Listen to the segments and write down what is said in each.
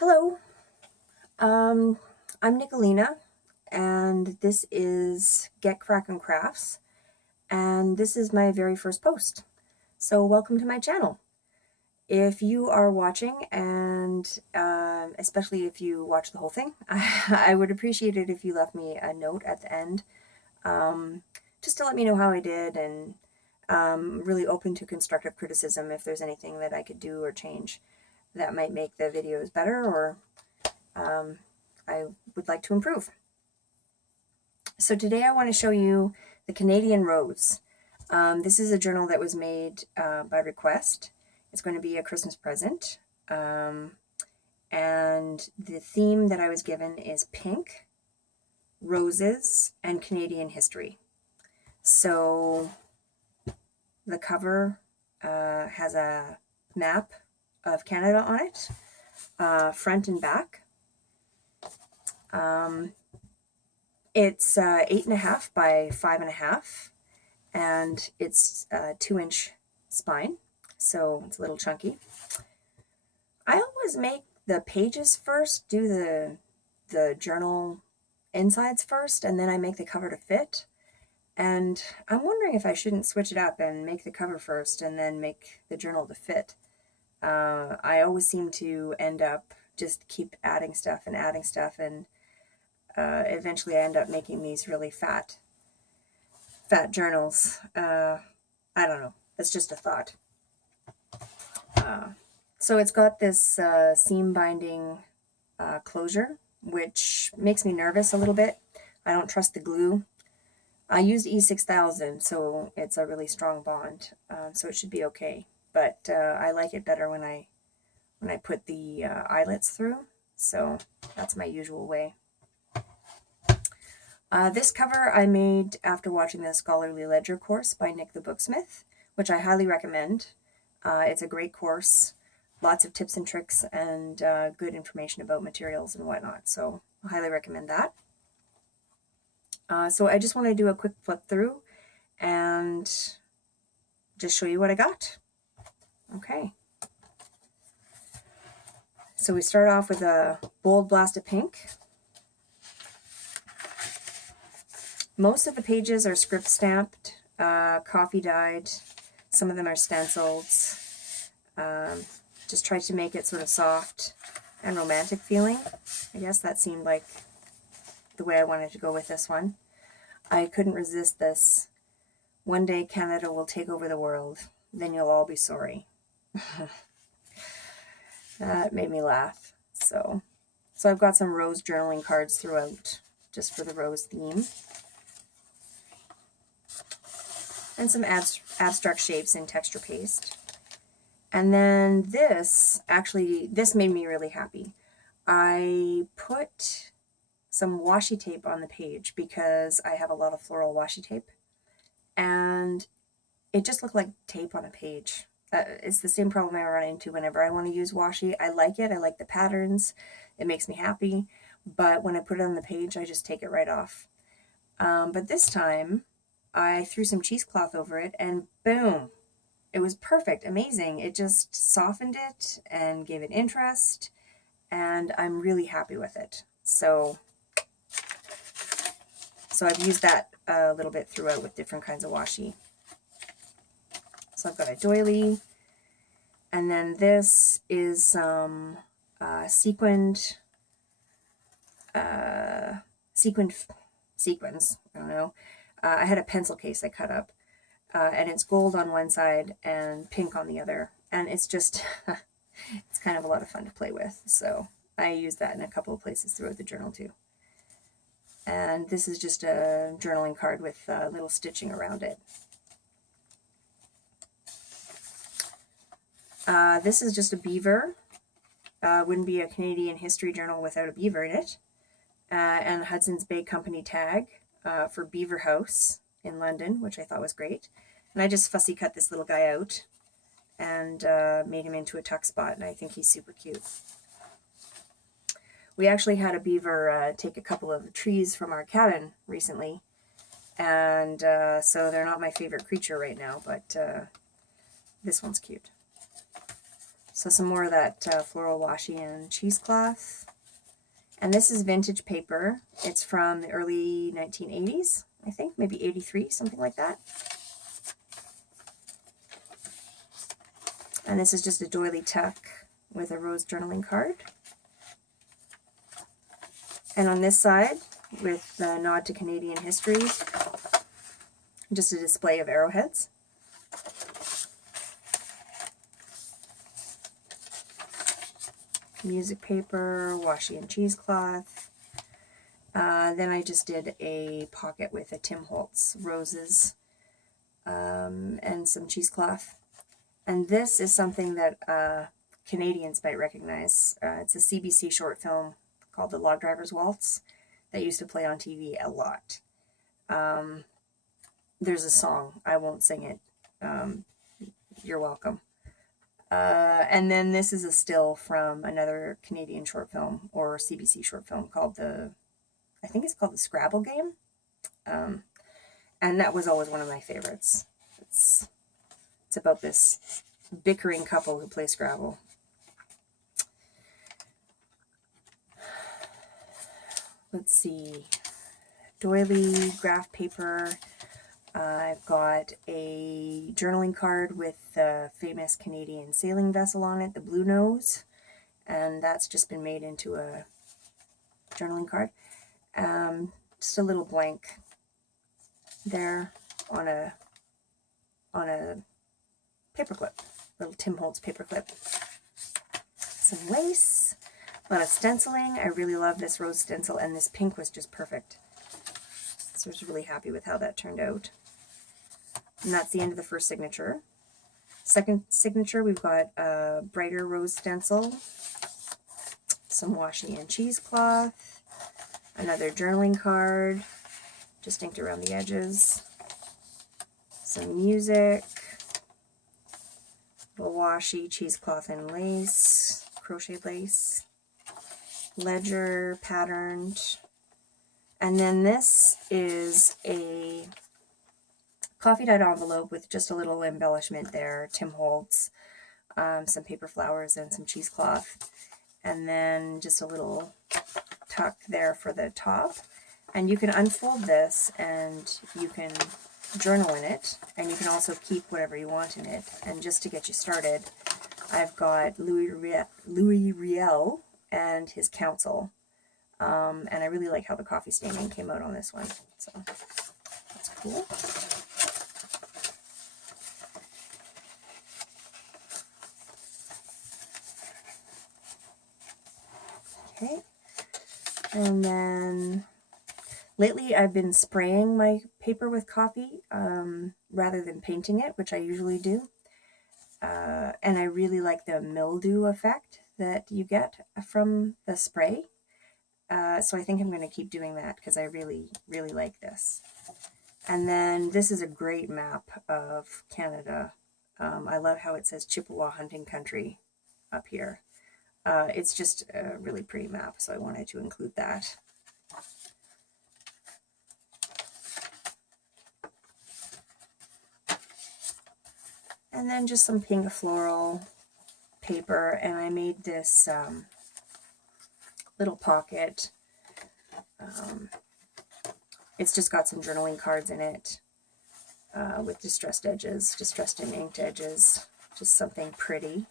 Hello, I'm Nicolina, and this is Get Crackin' Crafts, and this is my very first post. So welcome to my channel. If you are watching, and especially if you watch the whole thing, I would appreciate it if you left me a note at the end, just to let me know how I did, and really open to constructive criticism if there's anything that I could do or change that might make the videos better, or I would like to improve. So today I want to show you the Canadian Rose. This is a journal that was made by request. It's going to be a Christmas present. And the theme that I was given is pink, roses, and Canadian history. So the cover has a map of Canada on it, front and back. It's 8.5 by 5.5, and it's a 2-inch spine, so it's a little chunky. I always make the pages first, do the journal insides first, and then I make the cover to fit. And I'm wondering if I shouldn't switch it up and make the cover first and then make the journal to fit. I always seem to end up just keep adding stuff, and eventually I end up making these really fat journals. I don't know. It's just a thought. So it's got this seam binding closure, which makes me nervous a little bit. I don't trust the glue. I used E6000, so it's a really strong bond, so it should be okay. But I like it better when I put the eyelets through, so that's my usual way. This cover I made after watching the Scholarly Ledger course by Nick the Booksmith, which I highly recommend. It's a great course, lots of tips and tricks, and good information about materials and whatnot, so I highly recommend that. So I just want to do a quick flip through and just show you what I got. Okay. So we start off with a bold blast of pink. Most of the pages are script stamped, coffee dyed. Some of them are stenciled. Just tried to make it sort of soft and romantic feeling. I guess that seemed like the way I wanted to go with this one. I couldn't resist this. One day Canada will take over the world. Then you'll all be sorry. That made me laugh. So I've got some rose journaling cards throughout, just for the rose theme. And some abstract shapes in texture paste. And then this made me really happy. I put some washi tape on the page because I have a lot of floral washi tape, and it just looked like tape on a page. It's the same problem I run into whenever I want to use washi. I like it, I like the patterns, it makes me happy, but when I put it on the page, I just take it right off. But this time, I threw some cheesecloth over it, and boom, it was perfect, amazing. It just softened it and gave it interest, and I'm really happy with it. So I've used that a little bit throughout with different kinds of washi. So I've got a doily, and then this is some sequins, I don't know. I had a pencil case I cut up, and it's gold on one side and pink on the other, and it's just, it's kind of a lot of fun to play with, so I use that in a couple of places throughout the journal too. And this is just a journaling card with a little stitching around it. This is just a beaver. Wouldn't be a Canadian history journal without a beaver in it. And Hudson's Bay Company tag for Beaver House in London, which I thought was great. And I just fussy cut this little guy out and made him into a tuck spot, and I think he's super cute. We actually had a beaver take a couple of trees from our cabin recently, and so they're not my favorite creature right now, but this one's cute. So some more of that floral washi and cheesecloth. And this is vintage paper. It's from the early 1980s, I think, maybe 83, something like that. And this is just a doily tuck with a rose journaling card. And on this side, with the nod to Canadian history, just a display of arrowheads. Music paper, washi and cheesecloth. Then I just did a pocket with a Tim Holtz roses and some cheesecloth. And this is something that Canadians might recognize. It's a CBC short film called The Log Driver's Waltz that used to play on TV a lot. There's a song. I won't sing it. You're welcome. And then this is a still from another Canadian short film or CBC short film called I think it's called The Scrabble Game. And that was always one of my favorites. It's about this bickering couple who play Scrabble. Let's see. Doily graph paper. I've got a journaling card with the famous Canadian sailing vessel on it, the Blue Nose, and that's just been made into a journaling card. Just a little blank there on a paperclip, little Tim Holtz paperclip. Some lace, a lot of stenciling. I really love this rose stencil, and this pink was just perfect. So I was really happy with how that turned out. And that's the end of the first signature. Second signature, we've got a brighter rose stencil, some washi and cheesecloth, another journaling card, just inked around the edges, some music, little washi, cheesecloth and lace, crochet lace, ledger patterned, and then this is a coffee dyed envelope with just a little embellishment there, Tim Holtz, some paper flowers and some cheesecloth, and then just a little tuck there for the top. And you can unfold this and you can journal in it, and you can also keep whatever you want in it. And just to get you started, I've got Louis Riel and his council, and I really like how the coffee staining came out on this one, so that's cool. Okay, and then lately I've been spraying my paper with coffee rather than painting it, which I usually do. And I really like the mildew effect that you get from the spray. So I think I'm going to keep doing that because I really, really like this. And then this is a great map of Canada. I love how it says Chippewa Hunting Country up here. It's just a really pretty map, so I wanted to include that. And then just some pink floral paper, and I made this little pocket. It's just got some journaling cards in it with distressed edges, distressed and inked edges, just something pretty.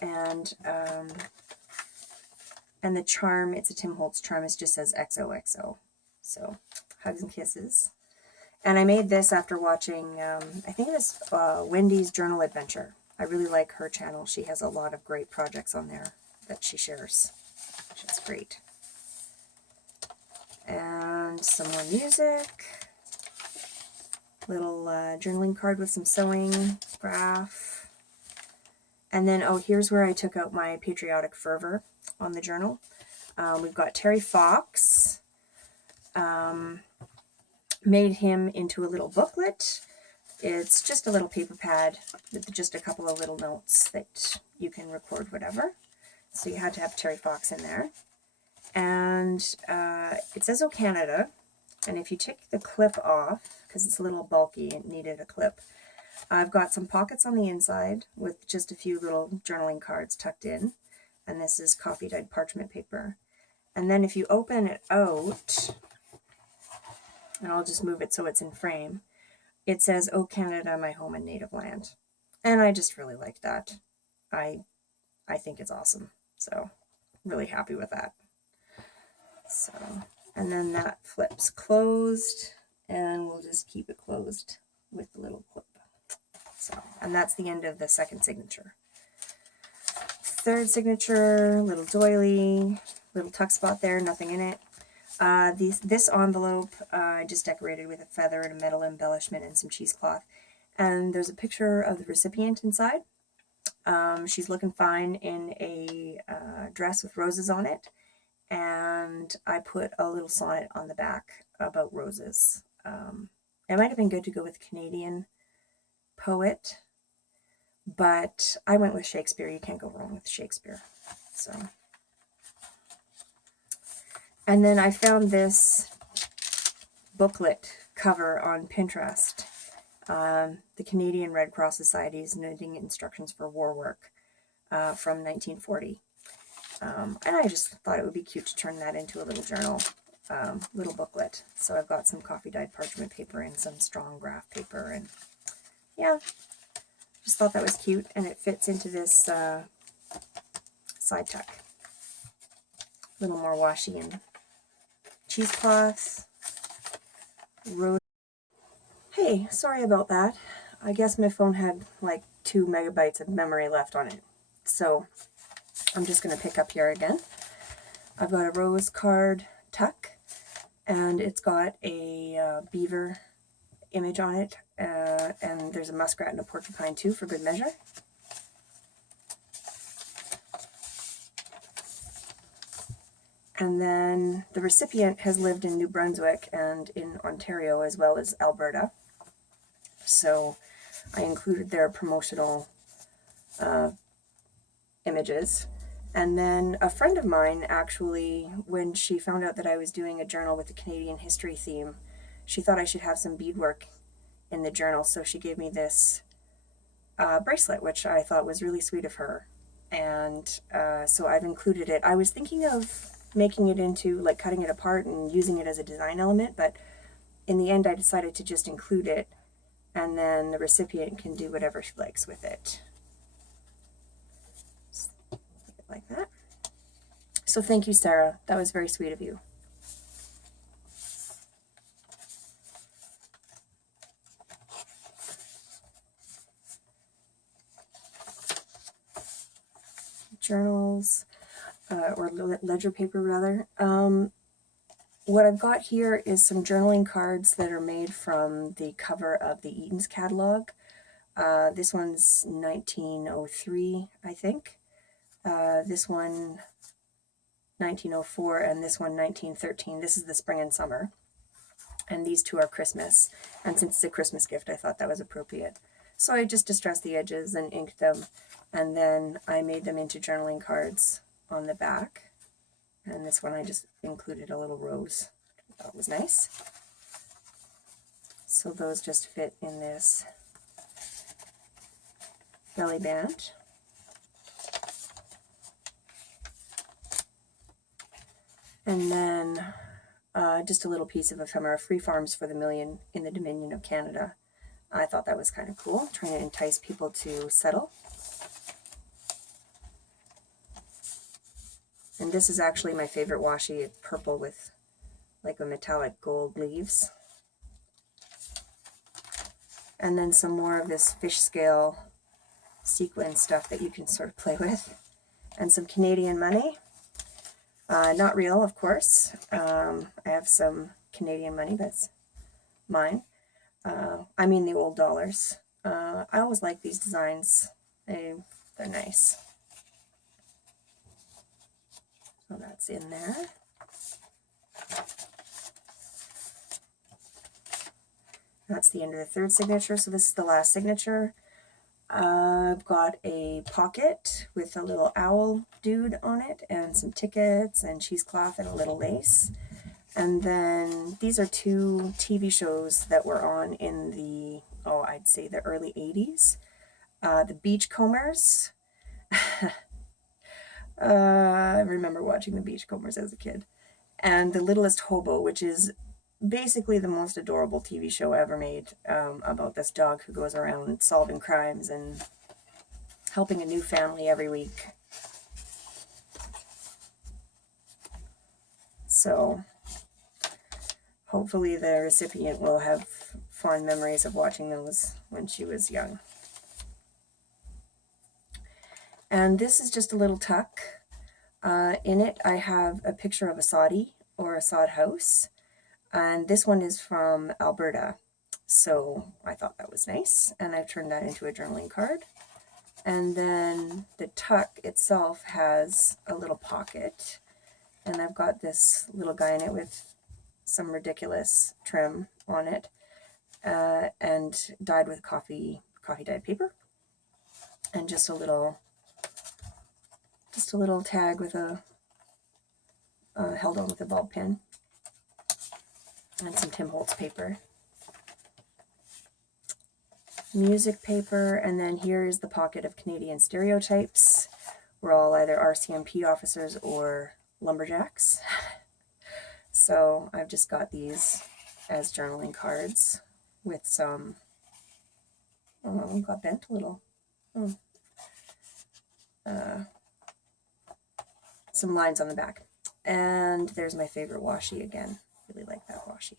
And the charm, it's a Tim Holtz charm, it just says XOXO. So, hugs and kisses. And I made this after watching, I think it was Wendy's Journal Adventure. I really like her channel. She has a lot of great projects on there that she shares, which is great. And some more music. Little journaling card with some sewing, graph. And then, oh, here's where I took out my patriotic fervor on the journal. We've got Terry Fox. Made him into a little booklet. It's just a little paper pad with just a couple of little notes that you can record whatever. So you had to have Terry Fox in there. And it says, "Oh, Canada." And if you take the clip off, because it's a little bulky, it needed a clip, I've got some pockets on the inside with just a few little journaling cards tucked in. And this is coffee dyed parchment paper. And then if you open it out, and I'll just move it so it's in frame, it says, "Oh Canada, my home and native land." And I just really like that. I think it's awesome. So really happy with that. So, and then that flips closed, and we'll just keep it closed with the little clip. So, and that's the end of the second signature. Third signature, little doily, little tuck spot there, nothing in it. This envelope I just decorated with a feather and a metal embellishment and some cheesecloth. And there's a picture of the recipient inside. She's looking fine in a dress with roses on it. And I put a little sonnet on the back about roses. It might have been good to go with Canadian poet, but I went with Shakespeare. You can't go wrong with Shakespeare. So, and then I found this booklet cover on Pinterest, the Canadian Red Cross Society's Knitting Instructions for War Work from 1940. And I just thought it would be cute to turn that into a little journal, little booklet. So I've got some coffee dyed parchment paper and some strong graph paper, and yeah, just thought that was cute, and it fits into this side tuck. A little more washi and cheesecloth. Hey, sorry about that. I guess my phone had like 2 megabytes of memory left on it. So I'm just going to pick up here again. I've got a rose card tuck, and it's got a beaver image on it, and there's a muskrat and a porcupine too for good measure. And then the recipient has lived in New Brunswick and in Ontario as well as Alberta. So I included their promotional images. And then a friend of mine actually, when she found out that I was doing a journal with the Canadian history theme, she thought I should have some beadwork in the journal. So she gave me this bracelet, which I thought was really sweet of her. And so I've included it. I was thinking of making it into, like, cutting it apart and using it as a design element, but in the end I decided to just include it, and then the recipient can do whatever she likes with it. Like that. So thank you, Sarah. That was very sweet of you. Journals, or ledger paper rather. What I've got here is some journaling cards that are made from the cover of the Eaton's catalog. This one's 1903, I think. This one 1904, and this one 1913. This is the spring and summer, and these two are Christmas, and since it's a Christmas gift I thought that was appropriate. So I just distressed the edges and inked them, and then I made them into journaling cards on the back, and this one I just included a little rose. I thought was nice. So those just fit in this belly band. And then just a little piece of ephemera, Free Farms for the Million in the Dominion of Canada. I thought that was kind of cool, trying to entice people to settle. And this is actually my favorite washi, purple with like a metallic gold leaves. And then some more of this fish scale sequin stuff that you can sort of play with. And some Canadian money. Not real, of course. I have some Canadian money that's mine. I mean the old dollars. I always like these designs. They're nice. So that's in there. That's the end of the third signature. So this is the last signature. I've got a pocket with a little owl dude on it, and some tickets and cheesecloth and a little lace. And then these are two TV shows that were on in the, I'd say the early 80s. The Beachcombers. I remember watching the Beachcombers as a kid. And The Littlest Hobo, which is basically the most adorable TV show ever made, about this dog who goes around solving crimes and helping a new family every week. So hopefully the recipient will have fond memories of watching those when she was young. And this is just a little tuck. In it I have a picture of a soddy, or a sod house. And this one is from Alberta. So I thought that was nice. And I've turned that into a journaling card. And then the tuck itself has a little pocket. And I've got this little guy in it with some ridiculous trim on it. And dyed with coffee dyed paper. And just a little tag with a held on with a ball pin, and some Tim Holtz paper, music paper, and then here is the pocket of Canadian stereotypes. We're all either RCMP officers or lumberjacks. So I've just got these as journaling cards with some, got bent a little. Some lines on the back. And there's my favorite washi again. Really like that washi.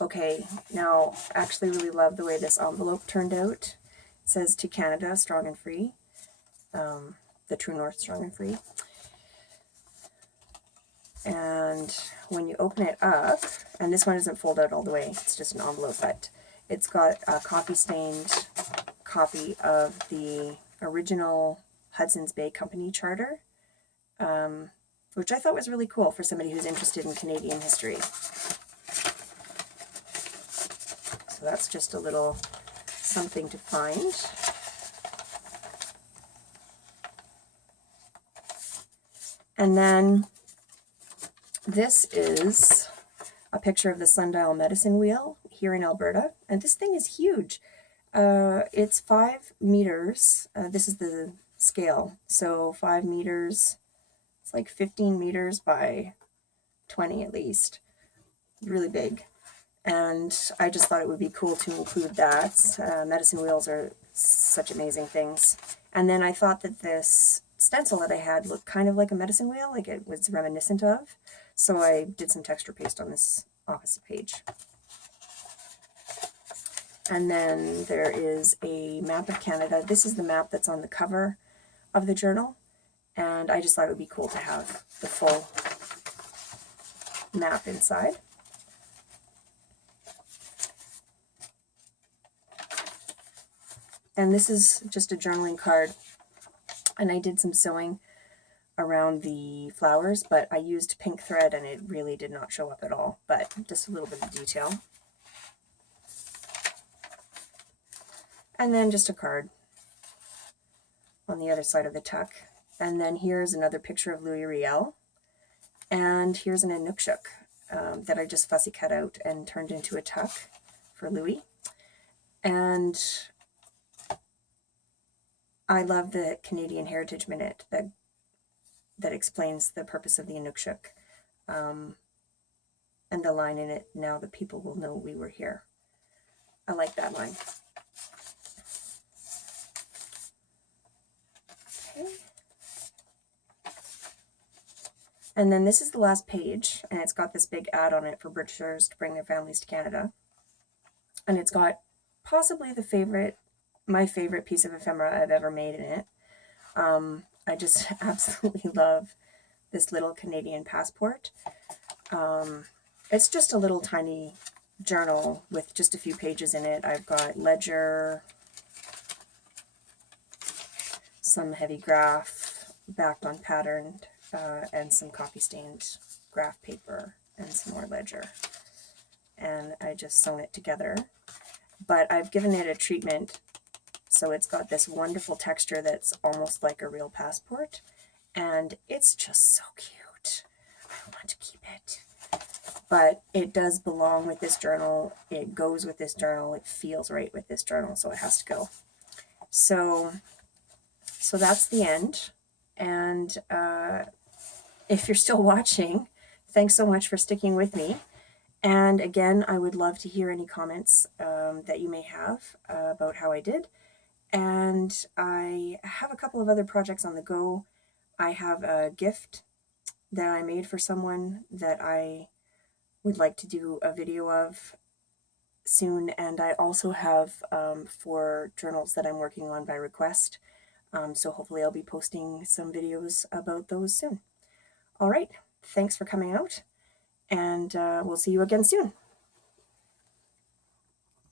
Okay, now actually really love the way this envelope turned out. It says "To Canada, strong and free." The True North, strong and free. And when you open it up, and this one isn't folded out all the way, it's just an envelope, but it's got a coffee-stained copy of the original Hudson's Bay Company charter, which I thought was really cool for somebody who's interested in Canadian history. So that's just a little something to find. And then this is a picture of the Sundial Medicine Wheel here in Alberta, and this thing is huge. It's 5 meters. This is the scale. So 5 meters, it's like 15 meters by 20 at least. Really big. And I just thought it would be cool to include that. Medicine wheels are such amazing things. And then I thought that this stencil that I had looked kind of like a medicine wheel, like it was reminiscent of. So I did some texture paste on this opposite page. And then there is a map of Canada. This is the map that's on the cover of the journal. And I just thought it would be cool to have the full map inside. And this is just a journaling card. And I did some sewing around the flowers, but I used pink thread and it really did not show up at all, but just a little bit of detail. And then just a card on the other side of the tuck. And then here's another picture of Louis Riel. And here's an Inukshuk that I just fussy cut out and turned into a tuck for Louis. And I love the Canadian Heritage Minute that explains the purpose of the Inukshuk. And the line in it, "Now the people will know we were here." I like that line. Okay. And then this is the last page, and it's got this big ad on it for Britishers to bring their families to Canada. And it's got possibly my favorite piece of ephemera I've ever made in it. I just absolutely love this little Canadian passport. It's just a little tiny journal with just a few pages in it. I've got ledger, some heavy graph backed on patterned, and some coffee stained graph paper and some more ledger. And I just sewn it together. But I've given it a treatment so it's got this wonderful texture that's almost like a real passport. and it's just so cute. I want to keep it. But it does belong with this journal. It goes with this journal. It feels right with this journal, so it has to go. So that's the end. And if you're still watching, thanks so much for sticking with me. And again, I would love to hear any comments that you may have about how I did. And I have a couple of other projects on the go. I have a gift that I made for someone that I would like to do a video of soon, and I also have 4 journals that I'm working on by request, so hopefully I'll be posting some videos about those soon. All right, thanks for coming out, and we'll see you again soon.